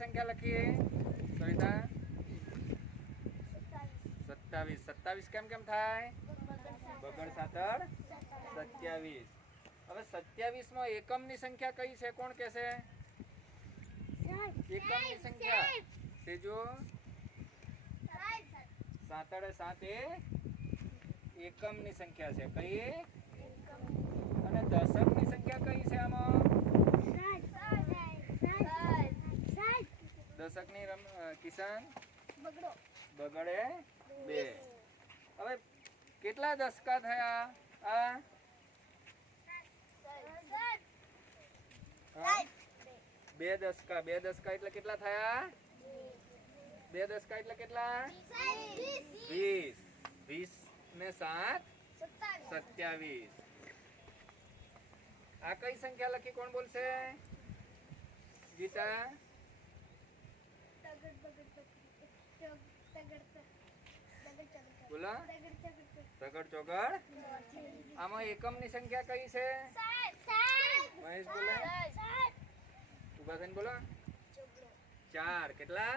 संख्या लखीए सविता 27 27 केम केम थाय बगड़ सातड़ 27 હવે 27 માં એકમ ની સંખ્યા કઈ છે કોણ કહેશે એકમ ની સંખ્યા છે જો 7 7 એ એકમ ની સંખ્યા છે કઈ અને દશક ની સંખ્યા કઈ છે આમાં દશક ની કિશન બગડે 2 હવે કેટલા દશકા થયા આ 2 દશકા એટલે કેટલા થયા 2 દશકા એટલે કેટલા 20 20 ને 7 27 આ કઈ સંખ્યા લખી કોણ બોલશે ગીતા બોલો તગડ ચોગડ આમાં એકમ ની સંખ્યા કઈ છે મહેશ બોલો ઉભા થઈને બોલો 4 કેટલા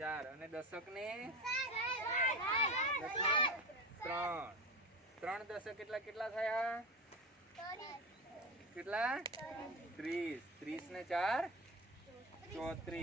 4 અને દશક ને 3 દશક એટલે કેટલા થયા કેટલા 30 30 ને 4 34